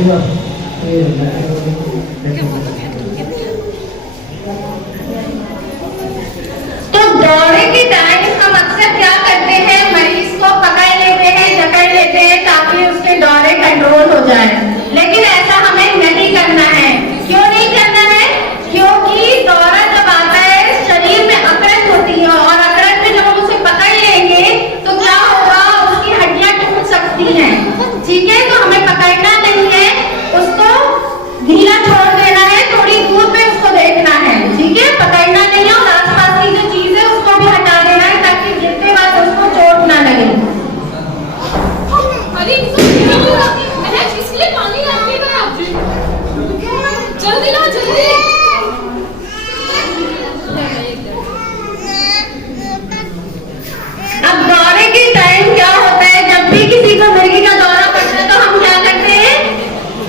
तो दौरे के टाइम हम अक्सर क्या करते हैं, मरीज को पकड़ लेते हैं, जकड़ लेते हैं ताकि उसके दौरे कंट्रोल हो जाए। लेकिन ऐसा हमें नहीं करना है। क्यों नहीं करना है? क्योंकि दौरा जब आता है शरीर में अकड़न होती है और अकड़न में जब हम उसे पकड़ लेंगे तो क्या होगा, उसकी हड्डियां टूट सकती हैं। ठीक है, तो हमें पकड़ना नहीं है, उसको ढीला छोड़ देना है, थोड़ी दूर पे उसको देखना है। ठीक है, पकड़ना नहीं है और आसपास की जो चीज है उसको भी हटा देना है ताकि गिरते बाद उसको चोट ना लगे। अरे इसलिए पानी लाने का जल्दी ला जल्दी। अब दौरे के टाइम क्या होता है, जब भी किसी को मिर्गी का दौरा पड़ता है तो हम क्या करते हैं,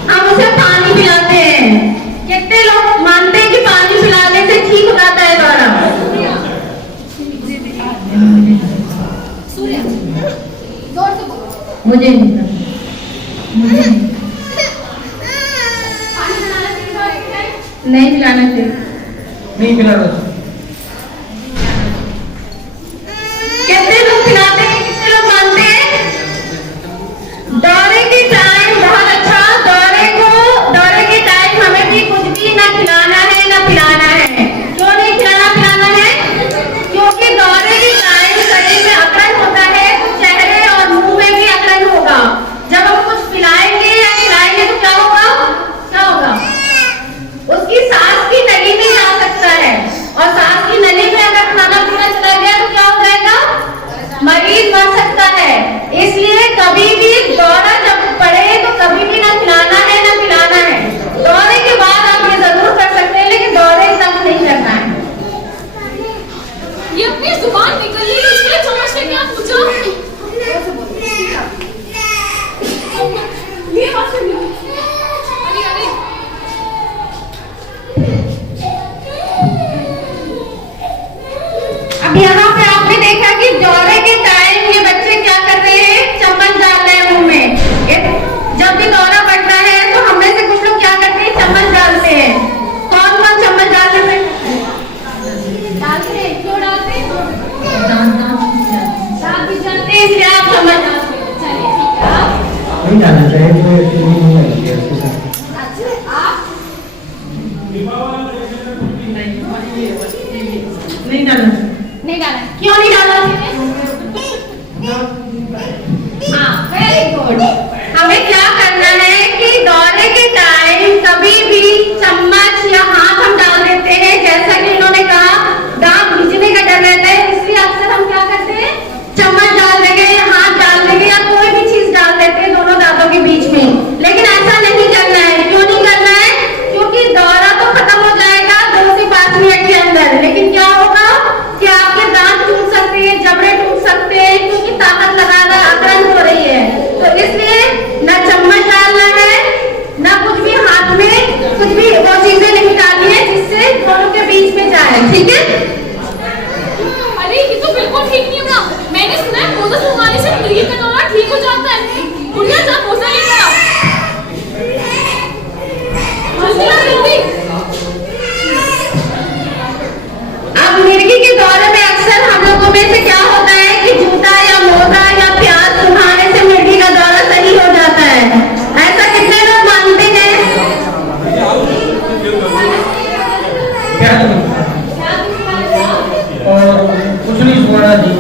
हम उसे पानी पिलाते हैं। कितने लोग मानते हैं कि पानी पिलाने से ठीक हो जाता है दौरा? मुझे नहीं पता, मुझे नहीं पिलाना चाहिए, नहीं पिलाना चाहिए। कितने लोग पिलाते हैं, कितने लोग मानते हैं? दौरे के टाइम बहुत अच्छा, दौरे के टाइम हमें भी कुछ भी ना खिलाना है ना पिलाना है। क्यों नहीं पिलाना है? क्योंकि दौरे के टाइम शरीर में अकड़न होता है तो चेहरे और मुंह में भी अकड़न होगा। जब हम कुछ पिलाएंगे या खिलाएंगे तो क्या होगा, उसकी सांस की नली में जा सकता है और सांस की नली में अगर खाना पीना चला गया तो क्या हो जाएगा, मरीज मर सकता है। इसलिए कभी भी दौरा जब पड़े तो कभी भी ना खिलाना है ना पिलाना है। दौरे के बाद आप ये जरूर कर सकते हैं लेकिन दौरे तक नहीं करना है। ये अपनी जुबान निकली इसलिए समझ से क्या पूछा? ये बात सुनिए। अरे अब यहाँ पे आपने देखा कि दौरे के टाइम ये बच्चे क्या कर रहे हैं, चम्मच डाल रहे हैं मुंह में। जब भी दौरा बढ़ता है तो हम में से कुछ लोग क्या करते हैं, चम्मच डालते हैं। कौन कौन चम्मच डालते हैं? क्यों डालते हैं? दांत भी जाते हैं इसलिए आप चम्मच डालते हैं। चलिए ठीक है, नहीं डालना चाहिए, तो ऐसे नहीं है उसके साथ। नहीं डालना। नहीं डाला। क्यों नहीं डाला? हाँ, वेरी गुड। हमें क्या करना है कि दौरे के टाइम कभी भी चम्मच या हाथ हम डाल देते हैं, जैसा कि इन्होंने कहा दांत भिजने का डर रहता है, इसलिए अक्सर हम क्या करते हैं, चम्मच डाल देंगे या हाथ डाल देंगे या कोई भी चीज डाल देते हैं दोनों दांतों के बीच में। लेकिन ऐसा नहीं करना है। क्यों नहीं करना है? क्योंकि दौरा तो खत्म हो जाएगा 2 से 5 मिनट के अंदर, लेकिन क्या होगा कि आपके दांत टूट सकते हैं, जबड़े टूट सकते हैं, क्योंकि ताकत लगाना अकड़न हो रही है। तो इसलिए ना चम्मच डालना है ना कुछ भी हाथ में कुछ भी वो चीजें नहीं डालनी है जिससे दोनों के बीच में जाए। ठीक है? अरे ये तो बिल्कुल ठीक नहीं होगा। मैंने सुना है मोजा सुखाने से मिर्गी का दौरा ठीक हो जाता है। बुढ़िया जा मोजा लेकर आओ। जल्दी। अब मिर्गी के दौरे में अक्सर हम लोगों में से क्या होता है कि जूता या मोजा या प्याज सुखाने से मिर्गी का दौरा सही हो जाता है। ऐसा कितने लोग मानते हैं? और कुछ नहीं छोड़ा जी।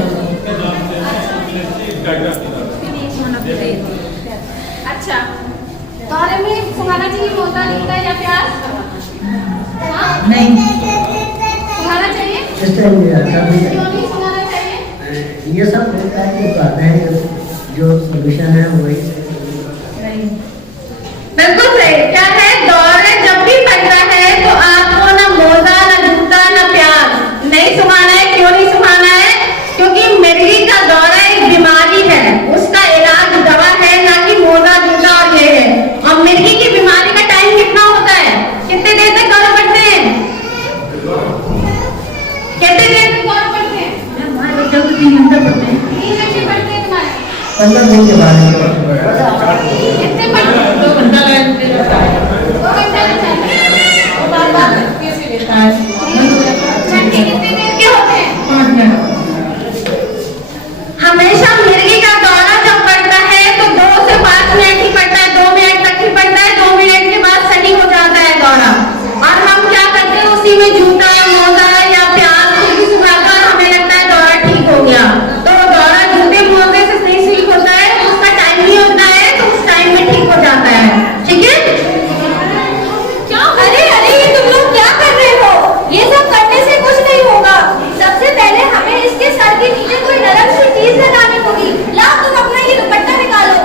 अच्छा, दौरे में सुखाना चाहिए मोजा, जूता या प्याज? नहीं सुखाना चाहिए। इस टाइम क्यों नहीं सुखाना चाहिए? ये सब होता है कि बात है, जो सोल्यूशन है वही बिल्कुल सही। क्या है, दौरे जब भी पड़ता है तो आपको ना मोजा ना जूता ना प्याज नहीं सुखाना है। क्यों नहीं सुखाना है? क्योंकि मिर्गी का दौरा एक बीमारी है, उसका इलाज दवा है, ना कि मोजा जूता और ये है। और मिर्गी की बीमारी का टाइम कितना होता है, कितने देर तक दौरा पड़ते हैं, कितने देर तक दौरा पड़ते हैं? 3 घंटे पड़ते हैं। 3 घंटे पड़ते हैं तुम्हारे? 15 दिन के बाद कितने पड़ते हैं? 2 घंटा घंटे बताए 2 घंटे घंटे कितने देर के होते हैं? 5 मिनट। हमेशा मिर्गी का दौरा जब पड़ता है तो 2 से 5 मिनट ही पड़ता है, 2 मिनट तक ही पड़ता है, 2 मिनट के बाद सही हो जाता है दौरा। और हम क्या करते हैं, उसी में जूता मोजा या प्याज कुछ भी सुखाकर हमें लगता है दौरा ठीक हो गया। तो दौरा जूते मोजे से नहीं ठीक होता है, उसका टाइम नहीं होता है, तो उस टाइम में ठीक हो जाता है। ठीक है? क्या अरे अरे ये तुम लोग क्या कर रहे हो? ये सब करने से कुछ नहीं होगा। सबसे पहले हमें इसके सर के नीचे कोई नरम सी चीज लगानी होगी। लाओ तुम अपना ये दुपट्टा निकालो।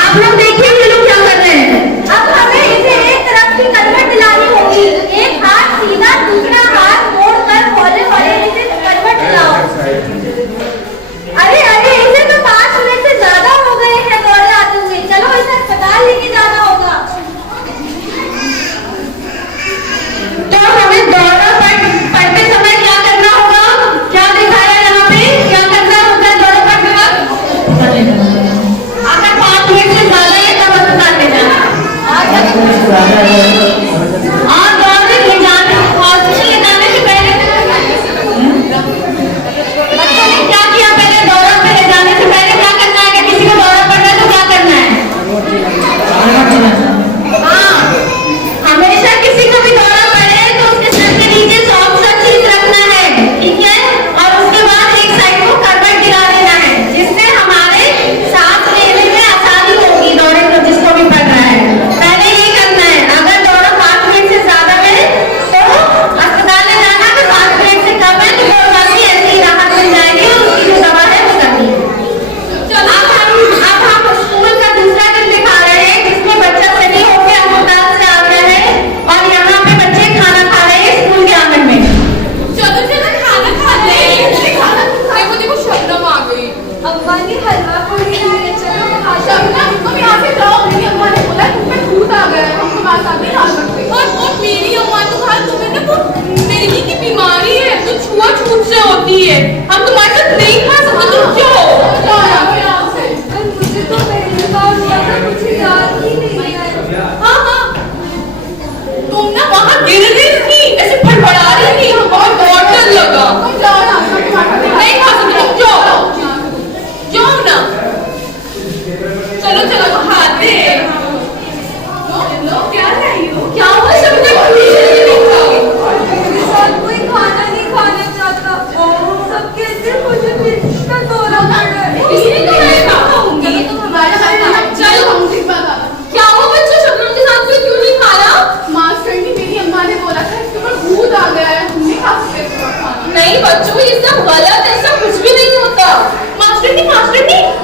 आप लोग देखिए ये लोग क्या कर रहे हैं। अब हमें इसे एक तरफ की कलवट दिलानी होगी। एक हाथ सीधा, दूसरा हाथ मोड़ कर हौले हौले इसे कलवट दिलाओ। अरे अरे इसे तो 5 मिनट से ज्यादा हो गए हैं दौड़े आते हुए। चलो इसे अस्पताल लेके जाना होगा। तो हमें दौरा पड़ते समय क्या करना होगा? क्या दिखाया यहाँ पे? क्या करना होगा दौरा पड़ते वक्त? अगर 5 मिनट से ज्यादा है तब अस्पताल ले जाना। और दौड़ने ले जाने हॉस्पिटल ले जाने से पहले बच्चों ने क्या किया? पहले दौरा पे ले जाने से पहले क्या करना है? अगर किसी को दौरा पड़ रहा है तो क्या करना है? हाँ, हमेशा किसी को भी दौरा पड़े तो उसके सर के नीचे सॉफ्ट सा चीज रखना है। ठीक है? और उसके बाद एक साइड को करवट गिरा देना है, जिससे हमारे सांस लेने में आसानी होगी दौरे को जिसको भी पड़ रहा है। पहले ये करना है। अगर दौरा 5 मिनट से ज्यादा है तो अस्पताल ले जाना। अगर 5 मिनट से कम है तो कोई बात नहीं, ऐसे ही राहत मिल जाएगी और उसकी जो दवा है वो करनी है। अब हम स्कूल का दूसरा दिन दिखा रहे हैं, जिसमें बच्चा सही होकर अस्पताल से आ गया है और यहाँ पे बच्चे खाना खा रहे हैं स्कूल के आंगन में। चलो चलो खाना खा ले। देखो देखो शबनम आ गई। अम्मा ने हलवा पूरी है, चलो खा लो। शबनम तुम यहाँ से जाओ, मेरी अम्मा ने बोला तुम पे भूत आ गया है, हम तुम्हारे साथ नहीं आ सकते। और मेरी अम्मा तो कहा तुम्हें ना वो मिर्गी की बीमारी है तो छुआछूत से होती है, हम तुम्हारे साथ नहीं खा सकते। तुम जाओ यहाँ से। मुझे तो पहली बार हुआ था, मुझे याद ही नहीं है। हाँ हाँ, तुम ना वहाँ गिर गई थी, ऐसे फड़फड़ा रही थी, हम बहुत डर लगा। तुम जाओ यहाँ से, नहीं खा सकते, तुम जाओ जाओ ना। चलो चलो खाते हैं। क्या लाई हो? क्या हुआ? शबनम मेरे साथ कोई खाना नहीं खाना चाहता। सब कहते हैं मुझे मिर्गी का दौरा पड़ रहा है। इसलिए तो मैं ना खाऊंगी। तुम हमारे साथ चलो। क्या हुआ बच्चों? शबनम के साथ कोई क्यों नहीं खा रहा? मास्टर ने मेरी अम्मा ने बोला था इसके ऊपर भूत आ गया है, हम नहीं खा सकते इसका खाना। नहीं बच्चों, ये सब गलत है, ऐसा कुछ भी नहीं होता। मास्टर ने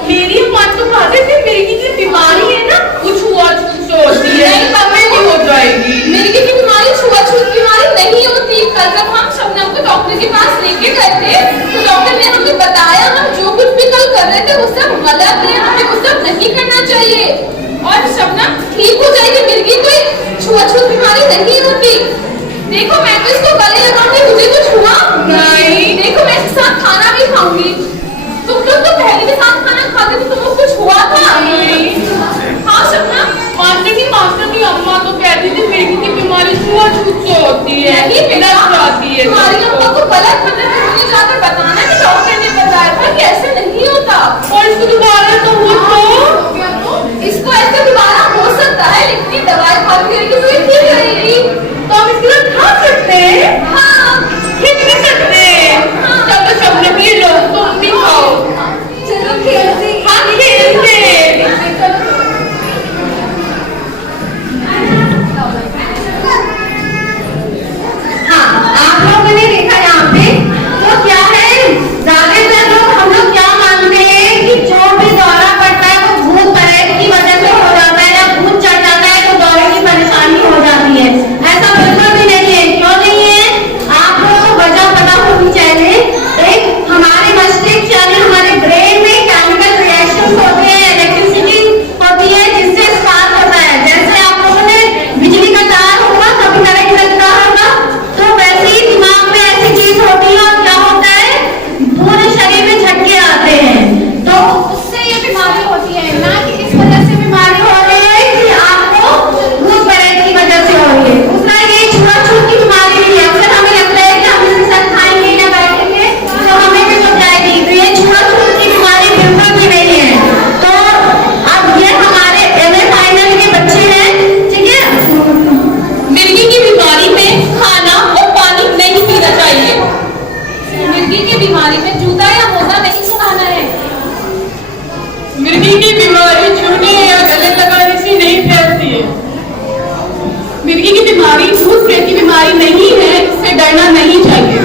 मेरी अम्मा तो खाते थे, मिर्गी की बीमारी है ना वो छुआछूत से होती है, तभी नहीं हो जाएगी। मिर्गी की बीमारी छुआछूत बीमारी नहीं होती। कल जब हम शबनम को डॉक्टर के पास लेके गए थे तो डॉक्टर ने हमें बताया हम जो कुछ भी कल कर रहे थे वो सब गलत है, हमें वो सब नहीं करना चाहिए और शबनम ठीक हो जाएगी। मिर्गी कोई छुआछूत बीमारी नहीं होती। देखो मैं तो इसको गले लगाऊंगी, मुझे कुछ हुआ नहीं। देखो मैं इसके साथ खाना भी खाऊंगी। तुम लोग तो पहले के साथ खाना खाते थे, तुमको कुछ हुआ था नहीं? हाँ शबनम, मास्टर की अम्मा तो कहती थी मिर्गी की बीमारी छुआछूत से होती है, नहीं लग जाती है। तुम्हारी अम्मा को गलत पता है, मुझे जाकर बताना कि डॉक्टर ने बताया था कि ऐसे नहीं होता। और इसको दोबारा तो हो तो इसको ऐसे दोबारा हो सकता है, लेकिन ये दवाई खाती रहेगी तो ये ठीक रहेगी। तो हम इसके लिए खा सकते हैं। हाँ ठीक भी सकते हैं। चलो शबनम ये लो, तुम भी खाओ। चलो खेलते हैं। हाँ खेलते हैं। हाँ, आप लोगों ने देखा मिर्गी की बीमारी में जूता या मोजा नहीं चढ़ाना है। मिर्गी की बीमारी छूने या गले लगाने से नहीं फैलती है। मिर्गी की बीमारी भूत प्रेत की बीमारी नहीं है, इससे डरना नहीं चाहिए।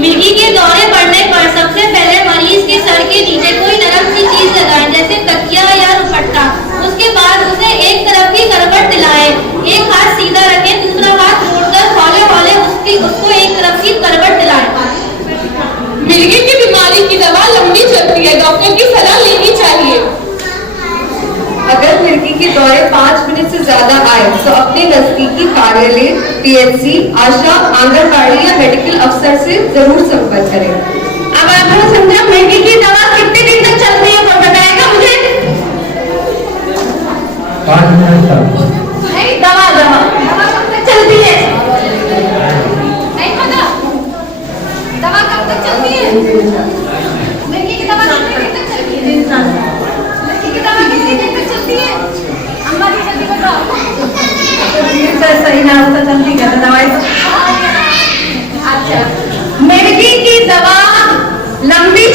मिर्गी के दौरे पड़ने पर सबसे पहले मरीज के सर के नीचे कोई नरम सी चीज लगाएं, जैसे तकिया या दुपट्टा। उसके बाद उसे एक तरफ की करवट दिलाएं। एक हाथ सीधा रखें, दूसरा हाथ मोड़कर हौले हौले उसको एक तरफ की करवट दिलाएं। मिर्गी की बीमारी की दवा लंबी चलती है, डॉक्टर की सलाह लेनी चाहिए। अगर मिर्गी के दौरे 5 मिनट से ज्यादा आए तो अपने नजदीकी कार्यालय, पीएचसी, आशा, आंगनबाड़ी या मेडिकल अफसर से जरूर संपर्क करें। अब आपको समझा मिर्गी की दवा कितने दिन तक चलती है, कोई बताएगा मुझे? 5 मिनट तक। नहीं, दवा कब तक चलती है? नहीं पता दवा कब तक चलती है? मिर्गी की दवा कितने दिन तक चलती है? मिर्गी की दवा कितने दिन तक चलती है? अम्मा जी जल्दी बताओ। सही नाश्ता चलती है दवाई। अच्छा, मिर्गी की दवा लंबी